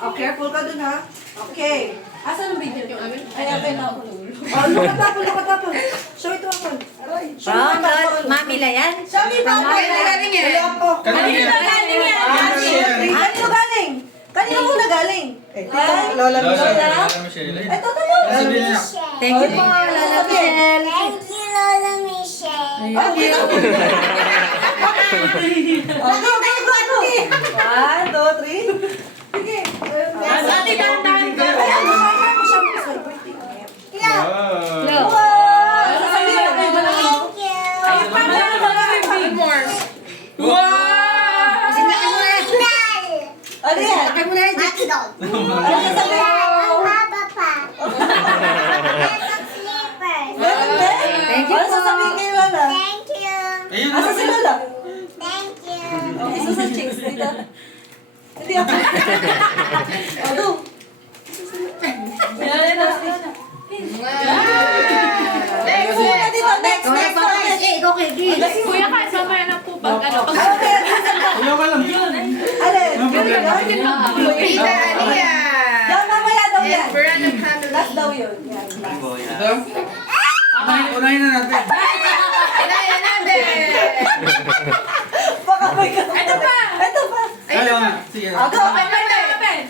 Oh, careful ka dun ha. Okay. Asan ang video? Yung amin? Ay, atay na ako. Oh, lukatapon. Show ito ako. Aray. Show Oh, ito ako. Mamila yan? Sabi ba? galing yan? Kaya po. Kanino galing yan? Kanino galing? Kanino muna galing? Lola Michelle. Lola? Lola Michelle. Ito, ito. Sabihin niya. Thank you po, Lola Michelle. Thank you, Lola Michelle. Oh, dito. Go. 1, 2, 3. Sige. Ate, dahan-dahan ka. Ay, ano mo siya mo sa birthday. Wow. Wow! Sasabihin na kayo malaki. Thank you. Ay, paano na mga more? Wow! Final. Ano yan? Sakay mo na yan. Hotdog. Ano sasabihin? Papa pa. Hotdog slippers. Meron din? Thank you Ano po. sasabihin kay Lola? Thank you. Ayun Asa si Lola? Thank you. Isa sa chicks dito. Hindi ako. Ano? Yan na. Next, Una dito. Next. Eh, ikaw kay Gil. Kuya ka, mamaya na po pag ano. Okay. Ayaw ka lang. Alin? No problem. Kita, ano yan? Yan, mamaya daw yan. Brand of family. Last daw yun. Yan, last. Ito? Unahin na natin. Kailangan natin. Baka may Ito pa. Ito pa. Ayaw nga. Sige. Ako.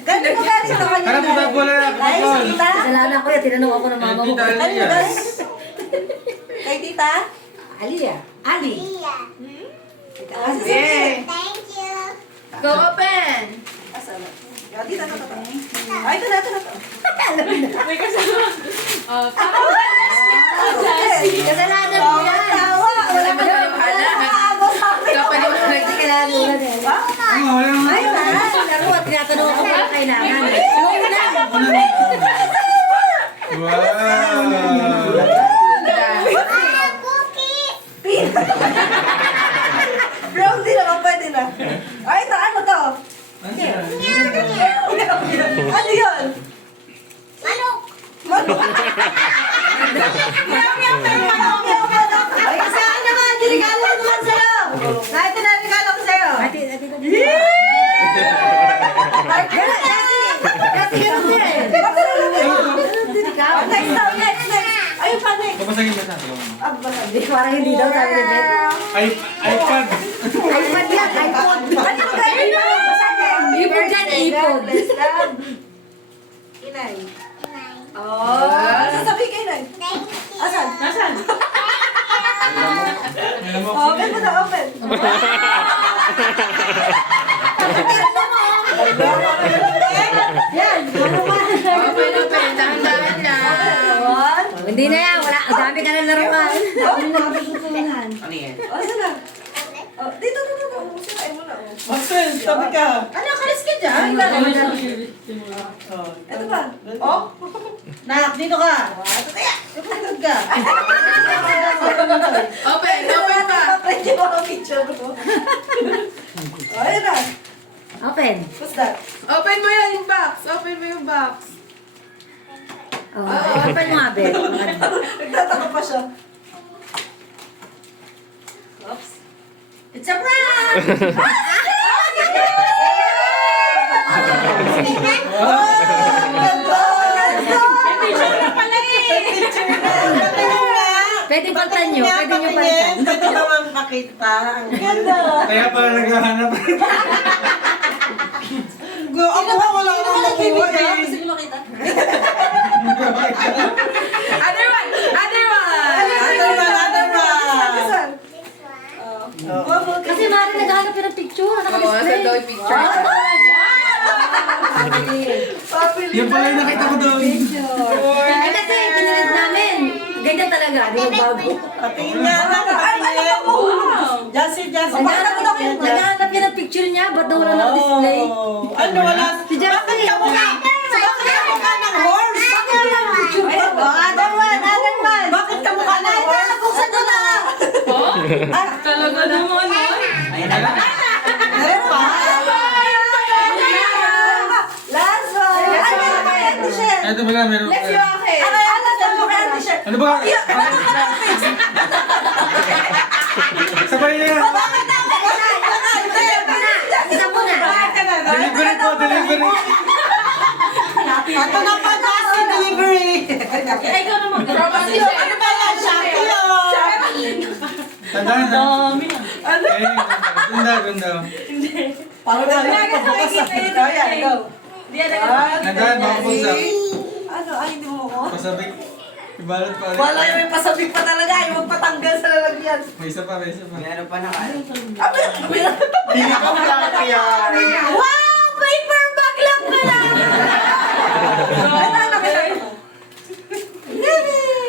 Ganti mo galing sa kanya. Harap mo ba bola na? Ay, sa tita? Kasalanan ko yan. Tinanong ako ng mama mo. Tita Ano mo Alia. galing? Kay tita? Alia. Ali. Iya. Tita. Asa sabihin? Thank you. Go open. Asa na? Yan, tita ka pa. Ay, ito na. May kasama. Oh, Kasalanan mo yan. Tawa. Wala ba yung hala? Agos sa akin. Kapaliwanag. Kasalanan mo yan. Wala naman. Ay, laro at tinatanong ako kung kailangan. Wow. Ah, cookies. Brown din naman, pwede na. Ay, ito, ano to? Ano siya? Ano yun? Manok. Manok. Ay, kasi ano naman, regalo ko naman sa'yo. Kahit na regalo ko sa'yo. Ate, Kasi ganun din. Ganun din ikaw. Next. Ayun pa, next. Papasagin ba sa akin? Hindi, parang hindi daw sabi ni Beth. iPad. iPad yan, iPod. Ano ba galing mo? Ipod yan, ipod. Inay. Nine. Oh, sasabihin kay Inay. Thank you. Asan? Nasaan? Alam mo. Open mo na, open. Yan. Open. Dahan-dahan lang. One. Hindi na yan, wala. Ang dami ka na laruan. Asan na? Oh, dito. Sinain mo na, oh. Maxwell, tabi ka. Ano, kalis ka dyan? Ito pa. Oh. Nak, dito ka. Kapatid ka. Open pa. Pwede mo ang picture mo. Oh, ayun na. Open. What's that? Open mo yan yung box. Open mo yung box. Oh, open mo nga, Beth. Nagtataka pa siya. Oops. It's a prank! Picture na pala eh. Pwede paltan nyo, pwede nyo paltan. Pwede naman makita. Ang Ganda! Kaya pala naghahanap. Ako nga wala akong makuha eh. Gusto niyo makita? Other one. Other one. Saan? This one. Kasi Mari naghahanap yun ng picture, Oo, naka-display. sa daw yung picture. Family. Yan pala yung nakita ko doon. Ay kasi, pinilit namin. Ganyan talaga, di mo bago. Patingin nga na. Ay, ano ko? Jassy. Naghahanap yun ng picture niya, ba't daw wala naka-display? Ano wala? Si Jassy. Bakit ka mukha ng horse? Other one. Bakit ka mukha ng horse? Buksan mo na! Talaga naman eh. Meron pa? Last one! Ay, meron pa yung t-shirt! Ito pala, meron. Let's yung akin. Ano pa yung t-shirt? Ano ba? Sabay na yan. Isa muna. Delivery po, delivery. Ito na pa si delivery. Ay, ikaw na mag-draw. Ano ba yan? Shopee oh. Tandaan na. Ano? Ganda. Parang nagpabukas sa ito. Ayan, go. Tandaan, baka pulsa. Ano? Ay, hindi mo ako. Pasabik. Ibalot pa ulit. Wala yung may pasabik pa talaga. Yung magpatanggal sa lalagyan. May isa pa. Meron pa na kayo. Hindi ka malaki yan. Wow! Paper bag lang pala!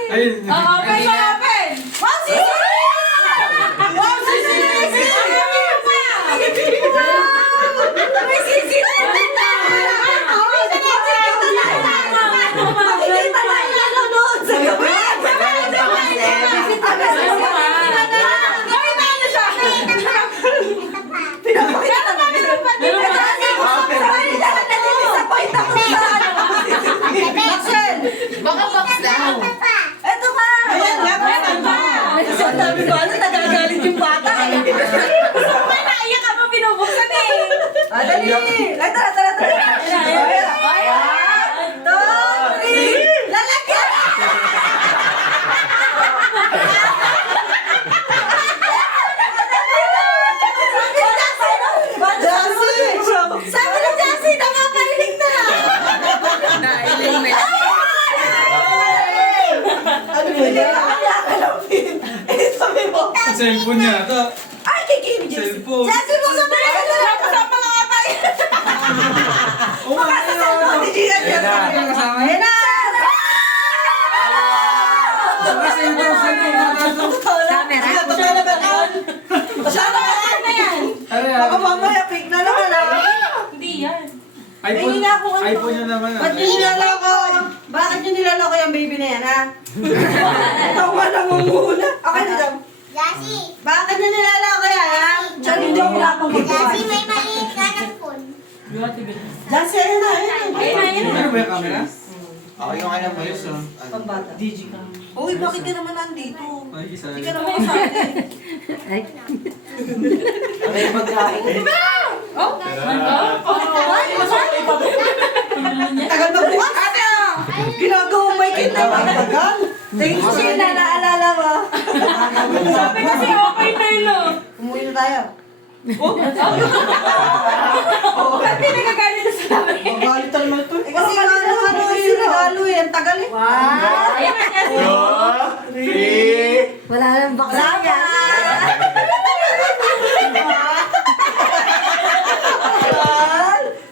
Ayun. Open mo, open! Wow, sisi! Wow, sisi! May sisi na kita! Makikita na yung nanonood sa gabi! Pinapakita na meron pa din. Disappoint ako sa ano. Maxwell! Baka box lang. Eto ka! Ayan, meron pa. Sabi ko, ano, nagagalit yung bata eh. May naiyak ka pa binubuksan eh. Dali! Tara. One, two, three! Lalagyan! Sabi ni Jassy, nakaparinig na! Ano ba yan? Kaya ka lang, Pin. Eh, sabi mo. Ang cellphone niya. Ito. Ay, kikini Cellphone. Jassy, buksan mo na ito. Kasama na nga tayo. Baka sa cellphone ni Gian yan. Ayan na! Camera? Totoo na ba ito? Masyado na yan. Baka mamaya, fake na naman ah. Hindi yan. iPhone. May ako ano. iPhone niya naman. Ba't nyo nilaloko? Bakit nyo nilaloko yung baby na yan, ha? Tawa lang ang muna. Okay na daw. Lassie! Bakit nyo nilaloko yan, ha? Diyan hindi ako wala pang Lassie, magbukas. may maliit ka ng phone. Jassy, ayun na, ayun na. Ano ba yung camera? Ako yung alam mo yun. Pambata. Uy, bakit ka naman nandito? Ay, isa. Hindi ka naman sa akin. May pagkain. Tagal magbukas. Ate, ah! Ginagawang may kita. Tagal. Thank you, Sina. Naalala mo. Sabi kasi okay na yun oh. Umuwi na tayo. Ba't di nagagalit na sa namin? Magalit naman ito. Eh, kasi ano yung regalo eh. Ang tagal eh. Ayan na siya. Wala nang bakla yan.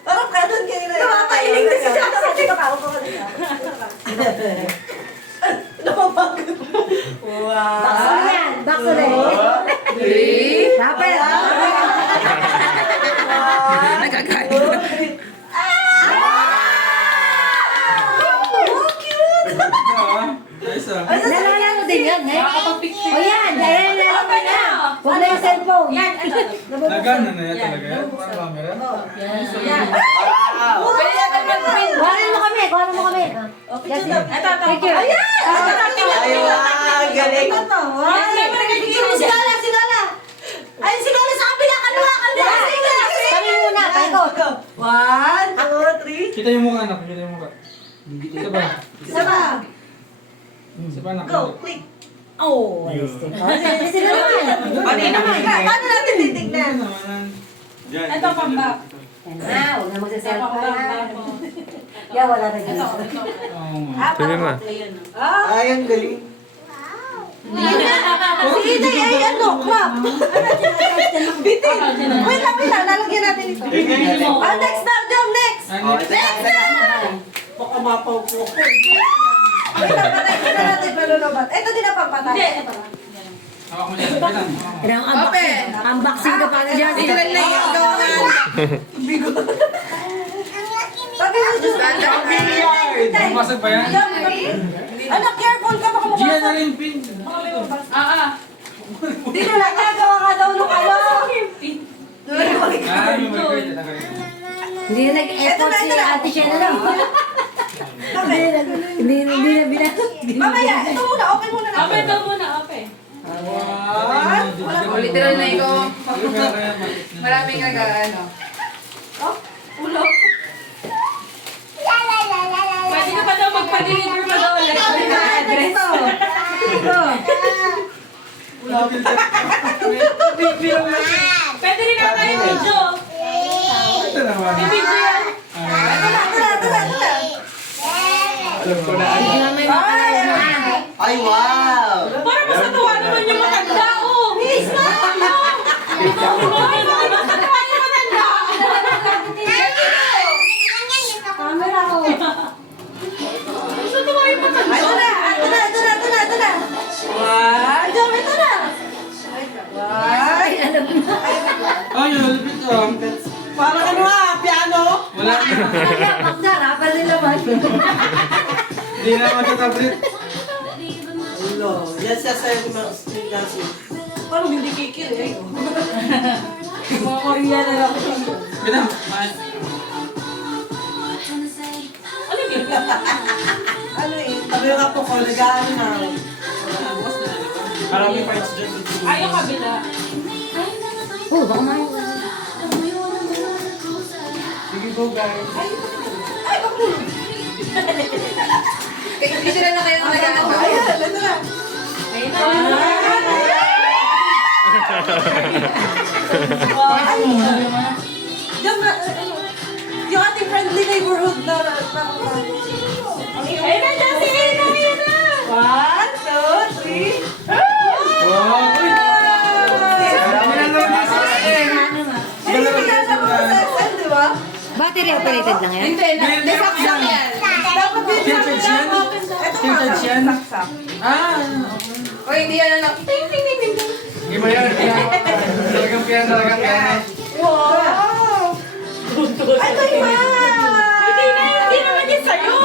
Parang ka doon kayo na. Napapailing na si Jack. Sige ka pa. Upo ka dito. Napapagod. Bakso yan. Bakso rin. Rapper. Isa. Nalalaro din yun. O yan. Ayan, Open na. Huwag na yung cellphone. Yan, ito. Nagana na yan talaga yan. Parang camera. Yan. Pwede natin mag-print. Kuhanin mo kami. Kuhanin mo kami. Yes, Ito, ito. Thank you. Ayun, galing. Yes, may Picture mo si Lala, si Lala. Ay, si Lala sa kabila. Kaluwa. Kami muna. Paikot. One, two, three. Kita yung mukha anak. Kita yung mukha. Isa ba? Isa ba? Isa ba anak? Go, click. Oh, sila naman. Paano natin titignan? Ito, pambak. Yan na. Huwag na Ito, magsa-cellphone. pambak. Yan, wala na Ito, dito. ito. Oo nga. Ah, Sige na. Ah, Ay, ang galing. si Inay ay ano, crap. Bitin. Wait lang, lalagyan natin ito. Ah, next na, Jom, next. Next na! Baka mapaw po ako. Wait lang, patay ko na natin malulubat. Ito din ang pampatay. Ito pa. Hawak mo dyan. Kailangan unboxing. Unboxing ka pa na dyan. Ito lang na yung gawangan. Sabi mo, Diyos. Bumasag ba yan? Anak, careful ka, baka Gian na mabasa. rin pin. Hindi na lang, nagawa ka daw nung ano. Ah, yung record. Hindi na nag-effort si Ate Shena lang. Hindi na binasok. Mamaya, ito muna, open muna natin. Open daw muna, open. Literal na ikaw. Maraming nag-ano. Oh, ulo. La la la la la. Pwede rin ata yung video. Ito naman. May video yan. Alam ko na. Hindi naman makalayo na. Ay, wow! Parang mas natuwa naman yung matanda, oh. Miss na! Matanda yung matanda. Camera ko. Mas natuwa yung matanda. Ito na. Wow, Jom, ito na. Ay, alam na. Ay, nalapit ka. Parang ano piano? Wala. Magda, rapal nila ba? Hindi na matatablit. Hello. Yes, sa'yo ni Nancy. Parang hindi kikil eh. Mga Korea na lang. Binam. Ano yun? Ano eh? Sabi nga po ko, nag-ano na. Marami fights dyan. Ay, yung kabila. Oh, baka may... Sige go guys. Dito na kayo mag-ano. Ayan, ito na. Ayun na. Jom, yung ating friendly neighborhood na Ayun na, Jessie! Ayun na! 1, 2, 3. Wow! Uy! Sabi na lang nasa eh. Ay, pinasa mo sa SM, di ba? Battery operated lang yan? Hindi, nasaksak yan. Dapat din Tintage yan? Ito Tintage yan? saksak. Ah! O, hindi yan lang. Ting, ting, ting, ting. Hindi ba yan? Talagang piano, talagang piano. Wow! Ay, ito yung Hindi naman yan sa'yo.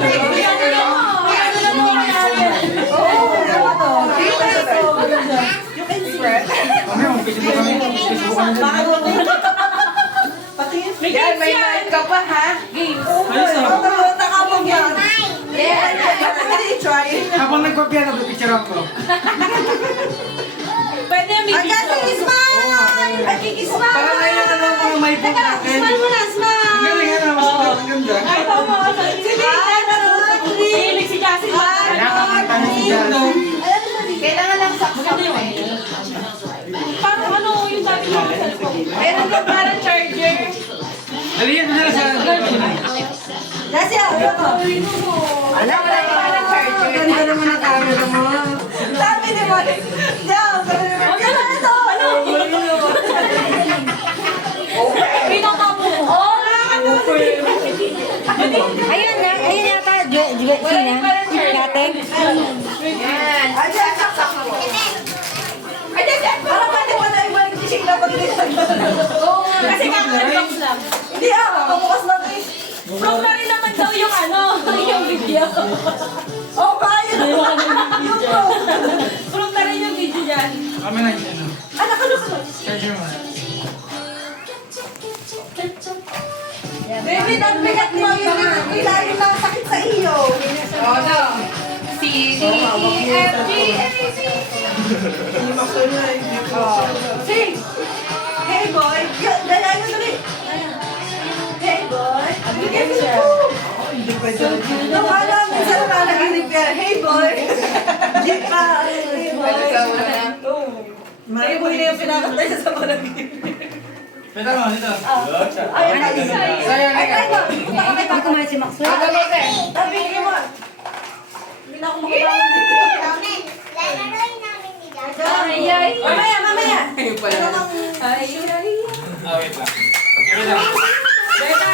Hindi yan sa'yo. You can spread. Kami, mag-Facebook kami. Facebook kami. Patingin. May games yan. ka pa, ha? Games. Ayos ah. Nakabog yan. Yes. Pwede i-try. Habang nagpa-piano, pipicture ako. Pwede may Ang gasing video. smile! Ay, kikismile! Parang ngayon ano mga may book Teka, natin. smile mo na, Ang smile! galing ano, mas ang ganda. Ay, tama. Sige, Mahilig si Jassie. Nakakita na si Jan. kailangan lang saksak. Parang ano yung dati mo sa cellphone. Meron ka parang charger. Aliyan mo na sa... Kasi ano to? Alam mo lang parang charger. Ganda naman ang camera mo. Sabi ni Mari, Jam, sabi ni Mari, ano ito? Ano? Pinaka mo. Oh, nakakatawa. Ayun yata, sina? Kate? Yan. Ay, Jam, saksak mo. Ay, Jassie. Parang pwede mo na ibalik si Shing na pag-listen. Oo nga. Kasi kaka-unbox lang. Hindi pabukas na ito eh. From na rin naman daw yung ano, yung video. Oh, kaya na. Yung pro. From na rin yung video dyan. Kami na yung ano. Anak, ano ka? Charger mo. Baby, nagbigat mo yung ilalim ng sakit sa iyo. Oo na. C, D, E, F, G, H, I, J. Sing! Hey boy! Gaya nyo dali! Hey boy! Bigyan mo ko! Hindi pwede. Nung alam, minsan na nanaginip yan. Hey boy! Di ka! Hey boy! Hey boy na yung pinakatay niya sa panaginip. Pwede mo, dito. Ay, ay, ay! Ay, ay, punta kami Hindi kumain si Maxwell. Sabi ni mo! Hindi na ako makalaman dito. Lalaroin namin ni Dad. Ay, ay. Mamaya, mamaya! Ay, ay. Ah, wait lang. Okay lang. Beta,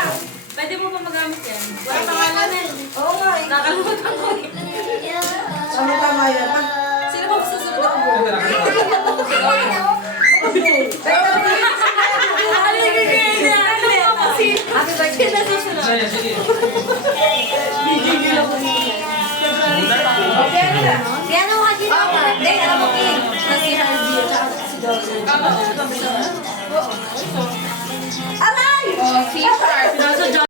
pwede mo pa magamit yan? Wala pangalan eh. Oo nga, eh. Nakalimutan ko eh. Tama yan. Sino ba masusunod ako buo? Ito lang. Ano yung gagawin niya? Ano yung kasi? Happy birthday na susunod. Sige, sige. Okay, ano na? Piano nga dito. Hindi, alam mo, King. Si Harvey at saka si Dawson. Tama. Aray! Oh, C sharp.